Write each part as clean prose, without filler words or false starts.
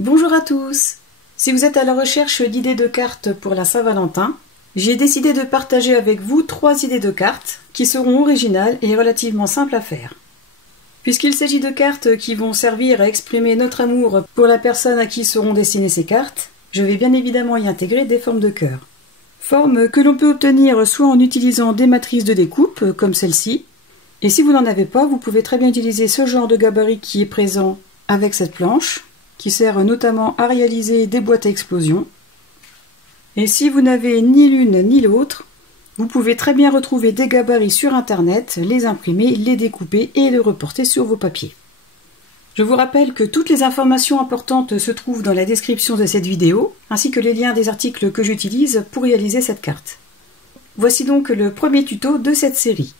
Bonjour à tous! Si vous êtes à la recherche d'idées de cartes pour la Saint-Valentin, j'ai décidé de partager avec vous 3 idées de cartes qui seront originales et relativement simples à faire. Puisqu'il s'agit de cartes qui vont servir à exprimer notre amour pour la personne à qui seront destinées ces cartes, je vais bien évidemment y intégrer des formes de cœur. Formes que l'on peut obtenir soit en utilisant des matrices de découpe comme celle-ci, et si vous n'en avez pas, vous pouvez très bien utiliser ce genre de gabarit qui est présent avec cette planche, qui sert notamment à réaliser des boîtes à explosion. Et si vous n'avez ni l'une ni l'autre, vous pouvez très bien retrouver des gabarits sur internet, les imprimer, les découper et les reporter sur vos papiers. Je vous rappelle que toutes les informations importantes se trouvent dans la description de cette vidéo, ainsi que les liens des articles que j'utilise pour réaliser cette carte. Voici donc le premier tuto de cette série.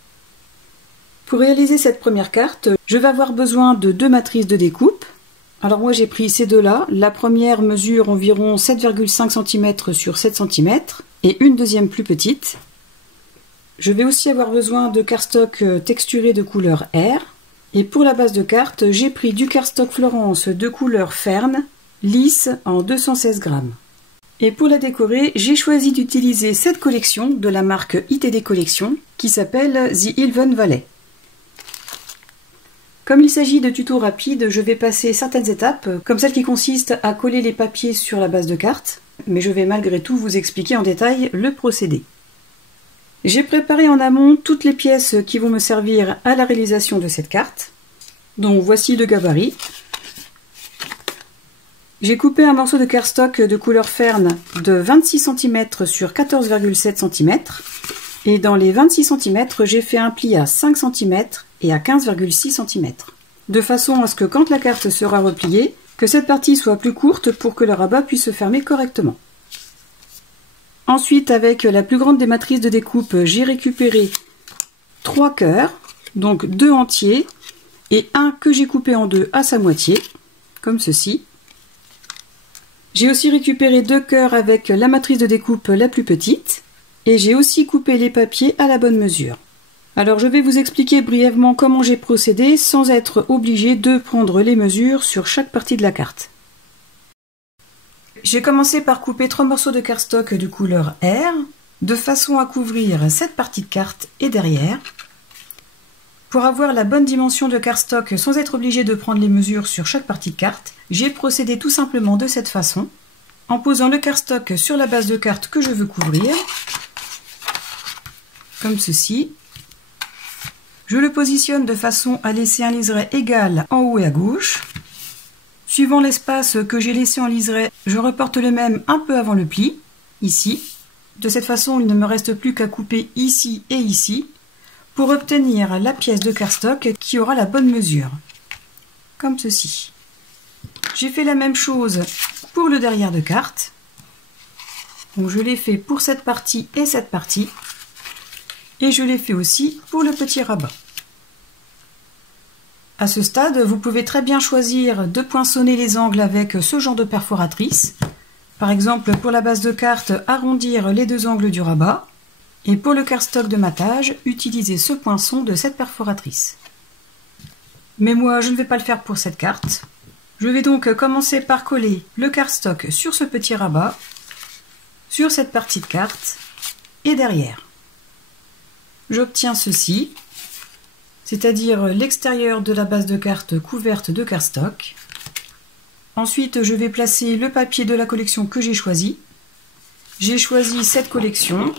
Pour réaliser cette première carte, je vais avoir besoin de 2 matrices de découpe. Alors moi j'ai pris ces deux-là, la première mesure environ 7,5 cm sur 7 cm et une deuxième plus petite. Je vais aussi avoir besoin de cardstock texturé de couleur R. Et pour la base de carte, j'ai pris du cardstock Florence de couleur Fern, lisse en 216 g. Et pour la décorer, j'ai choisi d'utiliser cette collection de la marque ITD Collection qui s'appelle The Elven Valley. Comme il s'agit de tutos rapides, je vais passer certaines étapes, comme celle qui consiste à coller les papiers sur la base de carte, mais je vais malgré tout vous expliquer en détail le procédé. J'ai préparé en amont toutes les pièces qui vont me servir à la réalisation de cette carte. Donc voici le gabarit. J'ai coupé un morceau de cardstock de couleur Fern de 26 cm sur 14,7 cm. Et dans les 26 cm, j'ai fait un pli à 5 cm et à 15,6 cm. De façon à ce que quand la carte sera repliée, que cette partie soit plus courte pour que le rabat puisse se fermer correctement. Ensuite, avec la plus grande des matrices de découpe, j'ai récupéré 3 cœurs, donc 2 entiers, et un que j'ai coupé en 2 à sa moitié, comme ceci. J'ai aussi récupéré 2 cœurs avec la matrice de découpe la plus petite, et j'ai aussi coupé les papiers à la bonne mesure. Alors je vais vous expliquer brièvement comment j'ai procédé sans être obligé de prendre les mesures sur chaque partie de la carte. J'ai commencé par couper 3 morceaux de cardstock de couleur R, de façon à couvrir cette partie de carte et derrière. Pour avoir la bonne dimension de cardstock sans être obligé de prendre les mesures sur chaque partie de carte, j'ai procédé tout simplement de cette façon, en posant le cardstock sur la base de carte que je veux couvrir, comme ceci. Je le positionne de façon à laisser un liseré égal en haut et à gauche. Suivant l'espace que j'ai laissé en liseré, je reporte le même un peu avant le pli, ici. De cette façon, il ne me reste plus qu'à couper ici et ici pour obtenir la pièce de cardstock qui aura la bonne mesure, comme ceci. J'ai fait la même chose pour le derrière de carte. Donc je l'ai fait pour cette partie et cette partie. Et je l'ai fait aussi pour le petit rabat. À ce stade, vous pouvez très bien choisir de poinçonner les angles avec ce genre de perforatrice. Par exemple, pour la base de carte, arrondir les 2 angles du rabat. Et pour le cardstock de matage, utiliser ce poinçon de cette perforatrice. Mais moi, je ne vais pas le faire pour cette carte. Je vais donc commencer par coller le cardstock sur ce petit rabat, sur cette partie de carte et derrière. J'obtiens ceci, c'est-à-dire l'extérieur de la base de carte couverte de cardstock. Ensuite, je vais placer le papier de la collection que j'ai choisi. J'ai choisi cette collection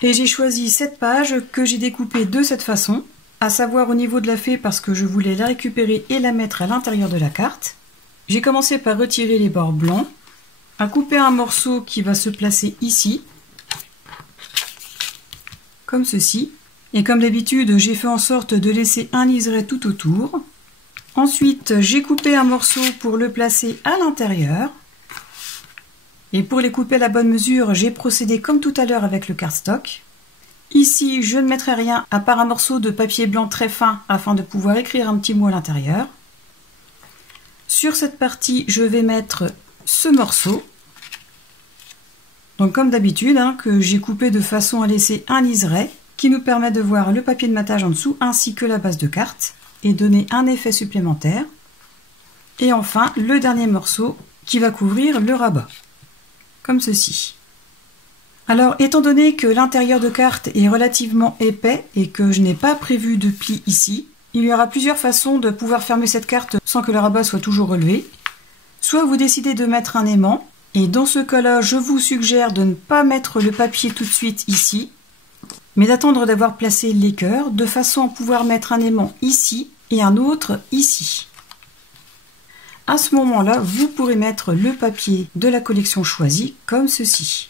et j'ai choisi cette page que j'ai découpée de cette façon, à savoir au niveau de la fée parce que je voulais la récupérer et la mettre à l'intérieur de la carte. J'ai commencé par retirer les bords blancs, à couper un morceau qui va se placer ici, comme ceci, et comme d'habitude j'ai fait en sorte de laisser un liseré tout autour. Ensuite j'ai coupé un morceau pour le placer à l'intérieur, et pour les couper à la bonne mesure j'ai procédé comme tout à l'heure avec le cardstock. Ici je ne mettrai rien à part un morceau de papier blanc très fin afin de pouvoir écrire un petit mot à l'intérieur. Sur cette partie je vais mettre ce morceau, donc comme d'habitude, que j'ai coupé de façon à laisser un liseré qui nous permet de voir le papier de matage en dessous ainsi que la base de carte et donner un effet supplémentaire. Et enfin, le dernier morceau qui va couvrir le rabat, comme ceci. Alors, étant donné que l'intérieur de carte est relativement épais et que je n'ai pas prévu de pli ici, il y aura plusieurs façons de pouvoir fermer cette carte sans que le rabat soit toujours relevé. Soit vous décidez de mettre un aimant, et dans ce cas-là, je vous suggère de ne pas mettre le papier tout de suite ici, mais d'attendre d'avoir placé les cœurs, de façon à pouvoir mettre un aimant ici et un autre ici. À ce moment-là, vous pourrez mettre le papier de la collection choisie comme ceci.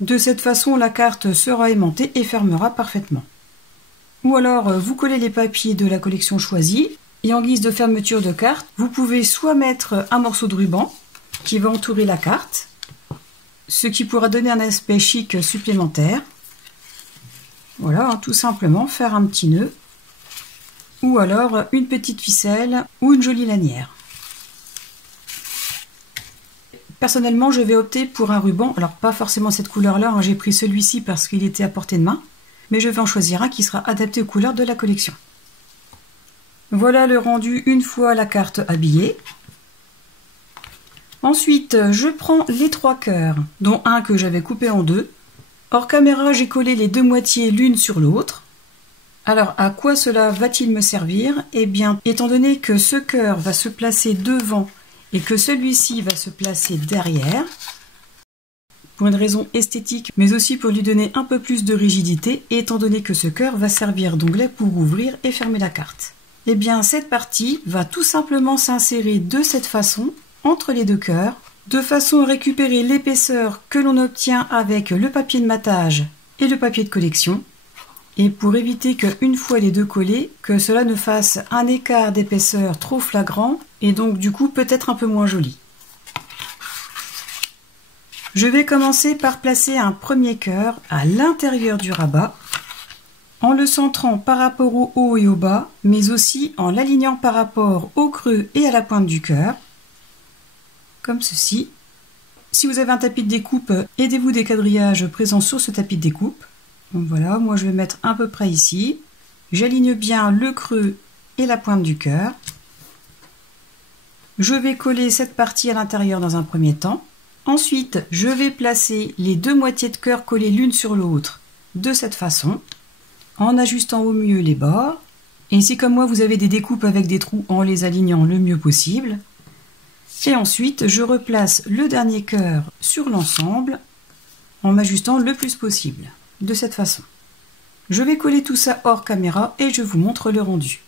De cette façon, la carte sera aimantée et fermera parfaitement. Ou alors, vous collez les papiers de la collection choisie et en guise de fermeture de carte, vous pouvez soit mettre un morceau de ruban qui va entourer la carte, ce qui pourra donner un aspect chic supplémentaire. Voilà, tout simplement faire un petit nœud, ou alors une petite ficelle ou une jolie lanière. Personnellement, je vais opter pour un ruban, alors pas forcément cette couleur-là, hein, j'ai pris celui-ci parce qu'il était à portée de main, mais je vais en choisir un qui sera adapté aux couleurs de la collection. Voilà le rendu une fois la carte habillée. Ensuite, je prends les 3 cœurs, dont un que j'avais coupé en 2. Hors caméra, j'ai collé les 2 moitiés l'une sur l'autre. Alors, à quoi cela va-t-il me servir? Eh bien, étant donné que ce cœur va se placer devant et que celui-ci va se placer derrière, pour une raison esthétique, mais aussi pour lui donner un peu plus de rigidité, et étant donné que ce cœur va servir d'onglet pour ouvrir et fermer la carte. Eh bien, cette partie va tout simplement s'insérer de cette façon, entre les 2 cœurs, de façon à récupérer l'épaisseur que l'on obtient avec le papier de matage et le papier de collection, et pour éviter qu'une fois les 2 collés, que cela ne fasse un écart d'épaisseur trop flagrant, et donc du coup peut-être un peu moins joli. Je vais commencer par placer un premier cœur à l'intérieur du rabat, en le centrant par rapport au haut et au bas, mais aussi en l'alignant par rapport au creux et à la pointe du cœur, comme ceci. Si vous avez un tapis de découpe, aidez-vous des quadrillages présents sur ce tapis de découpe. Donc voilà, moi je vais mettre à peu près ici. J'aligne bien le creux et la pointe du cœur. Je vais coller cette partie à l'intérieur dans un premier temps. Ensuite, je vais placer les 2 moitiés de cœur collées l'une sur l'autre de cette façon, en ajustant au mieux les bords. Et si comme moi vous avez des découpes avec des trous, en les alignant le mieux possible. Et ensuite, je replace le dernier cœur sur l'ensemble en m'ajustant le plus possible, de cette façon. Je vais coller tout ça hors caméra et je vous montre le rendu.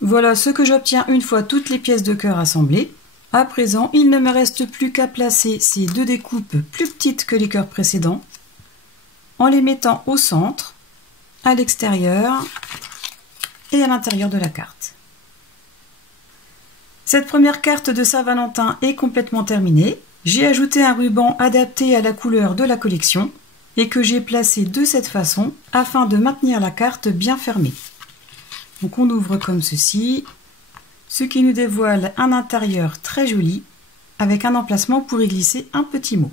Voilà ce que j'obtiens une fois toutes les pièces de cœur assemblées. À présent, il ne me reste plus qu'à placer ces 2 découpes plus petites que les cœurs précédents, en les mettant au centre, à l'extérieur et à l'intérieur de la carte. Cette première carte de Saint-Valentin est complètement terminée. J'ai ajouté un ruban adapté à la couleur de la collection et que j'ai placé de cette façon afin de maintenir la carte bien fermée. Donc on ouvre comme ceci, ce qui nous dévoile un intérieur très joli avec un emplacement pour y glisser un petit mot.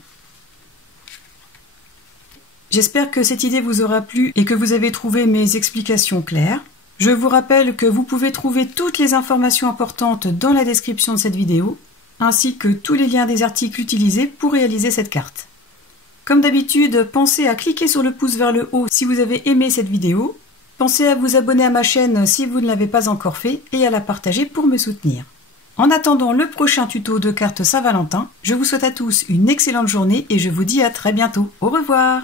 J'espère que cette idée vous aura plu et que vous avez trouvé mes explications claires. Je vous rappelle que vous pouvez trouver toutes les informations importantes dans la description de cette vidéo, ainsi que tous les liens des articles utilisés pour réaliser cette carte. Comme d'habitude, pensez à cliquer sur le pouce vers le haut si vous avez aimé cette vidéo. Pensez à vous abonner à ma chaîne si vous ne l'avez pas encore fait et à la partager pour me soutenir. En attendant le prochain tuto de cartes Saint-Valentin, je vous souhaite à tous une excellente journée et je vous dis à très bientôt. Au revoir!